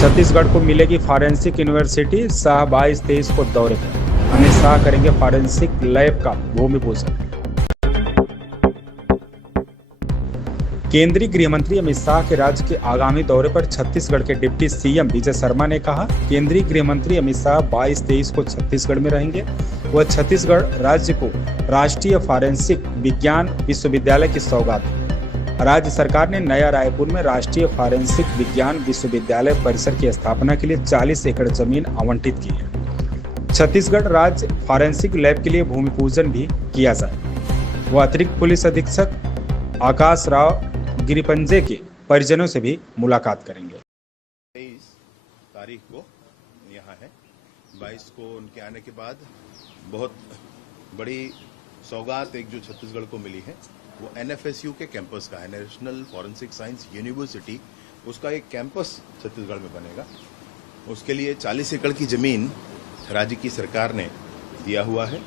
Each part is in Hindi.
छत्तीसगढ़ को मिलेगी फॉरेंसिक यूनिवर्सिटी, शाह 22-23 को दौरे पर। अमित शाह करेंगे फॉरेंसिक लैब का भूमि पूजन। केंद्रीय गृह मंत्री अमित शाह के राज्य के आगामी दौरे पर छत्तीसगढ़ के डिप्टी सीएम विजय शर्मा ने कहा, केंद्रीय गृह मंत्री अमित शाह 22-23 को छत्तीसगढ़ में रहेंगे। वह छत्तीसगढ़ राज्य को राष्ट्रीय फॉरेंसिक विज्ञान विश्वविद्यालय की सौगात दी। राज्य सरकार ने नया रायपुर में राष्ट्रीय फॉरेंसिक विज्ञान विश्वविद्यालय परिसर की स्थापना के लिए 40 एकड़ जमीन आवंटित की है। छत्तीसगढ़ राज्य फॉरेंसिक लैब के लिए भूमि पूजन भी किया जाए। वह अतिरिक्त पुलिस अधीक्षक आकाश राव गिरिपंजे के परिजनों से भी मुलाकात करेंगे। 23 तारीख को यहाँ है, 22 को उनके आने के बाद बहुत बड़ी सौगात एक जो छत्तीसगढ़ को मिली है वो एनएफएसयू के कैंपस का है, नेशनल फॉरेंसिक साइंस यूनिवर्सिटी। उसका एक कैंपस छत्तीसगढ़ में बनेगा। उसके लिए 40 एकड़ की ज़मीन राज्य की सरकार ने दिया हुआ है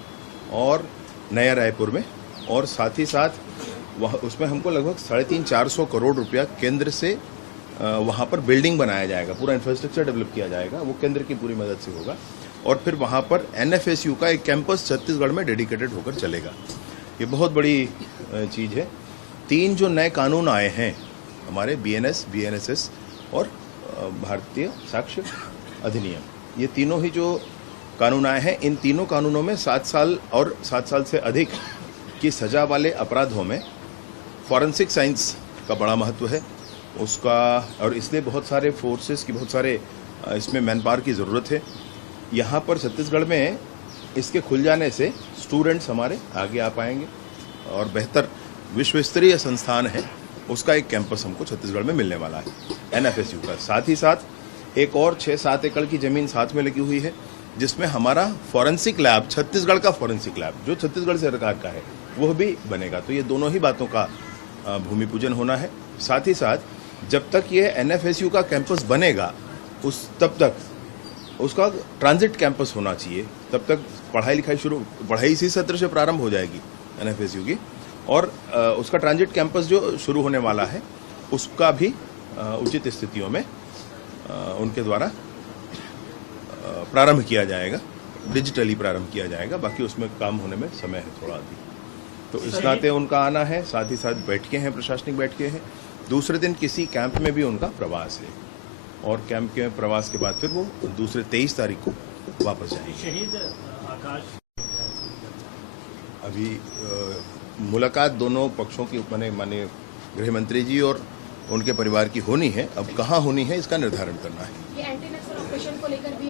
और नया रायपुर में, और साथ ही साथ वह उसमें हमको लगभग 350-400 करोड़ रुपया केंद्र से वहाँ पर बिल्डिंग बनाया जाएगा, पूरा इंफ्रास्ट्रक्चर डेवलप किया जाएगा, वो केंद्र की पूरी मदद से होगा। और फिर वहाँ पर एनएफएसयू का एक कैंपस छत्तीसगढ़ में डेडिकेटेड होकर चलेगा। ये बहुत बड़ी चीज़ है। 3 जो नए कानून आए हैं हमारे, बीएनएस, बीएनएसएस और भारतीय साक्ष्य अधिनियम, ये तीनों ही जो कानून आए हैं, इन तीनों कानूनों में 7 साल और 7 साल से अधिक की सज़ा वाले अपराधों में फॉरेंसिक साइंस का बड़ा महत्व है उसका, और इसलिए बहुत सारे फोर्सेस की, बहुत सारे इसमें मैन पावर की ज़रूरत है। यहाँ पर छत्तीसगढ़ में इसके खुल जाने से स्टूडेंट्स हमारे आगे आ पाएंगे और बेहतर विश्व स्तरीय संस्थान है उसका एक कैंपस हमको छत्तीसगढ़ में मिलने वाला है एनएफएसयू का। साथ ही साथ एक और 6-7 एकड़ की ज़मीन साथ में लगी हुई है जिसमें हमारा फॉरेंसिक लैब, छत्तीसगढ़ का फॉरेंसिक लैब जो छत्तीसगढ़ सरकार का है, वह भी बनेगा। तो ये दोनों ही बातों का भूमि पूजन होना है। साथ ही साथ जब तक ये एनएफएसयू का कैंपस बनेगा तब तक उसका ट्रांजिट कैंपस होना चाहिए। तब तक पढ़ाई इसी सत्र से प्रारंभ हो जाएगी एनएफएसयू की, और उसका ट्रांजिट कैंपस जो शुरू होने वाला है उसका भी उचित स्थितियों में उनके द्वारा प्रारंभ किया जाएगा, डिजिटली प्रारंभ किया जाएगा। बाकी उसमें काम होने में समय है थोड़ा अधिक। तो इस नाते उनका आना है, साथ ही साथ बैठकें हैं, प्रशासनिक बैठकें हैं। दूसरे दिन किसी कैंप में भी उनका प्रवास है और कैंप के प्रवास के बाद फिर वो दूसरे 23 तारीख को वापस जाएंगे। शहीद आकाश अभी मुलाकात दोनों पक्षों की माननीय गृह मंत्री जी और उनके परिवार की होनी है। अब कहाँ होनी है इसका निर्धारण करना है। ये एंटी नक्सल ऑपरेशन को लेकर भी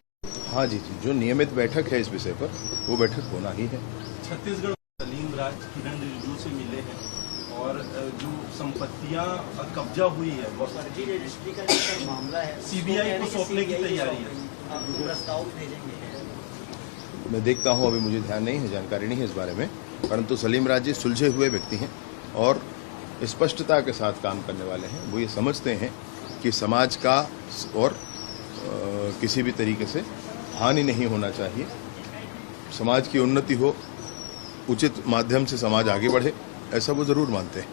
हाँ जी, जो नियमित बैठक है इस विषय पर, वो बैठक होना ही है। छत्तीसगढ़ सलीम राज किरण रिजिजू से मिले हैं और जो संपत्तियां कब्जा हुई है बहुत सारी रजिस्ट्री का मामला है, सीबीआई को सौंपने की तैयारी है। प्रस्ताव भेजेंगे। मैं देखता हूँ, अभी मुझे ध्यान नहीं है, जानकारी नहीं है इस बारे में, परंतु सलीम राज जी सुलझे हुए व्यक्ति हैं और स्पष्टता के साथ काम करने वाले हैं। वो ये समझते हैं कि समाज का और किसी भी तरीके से हानि नहीं होना चाहिए, समाज की उन्नति हो, उचित माध्यम से समाज आगे बढ़े, ऐसा वो ज़रूर मानते हैं।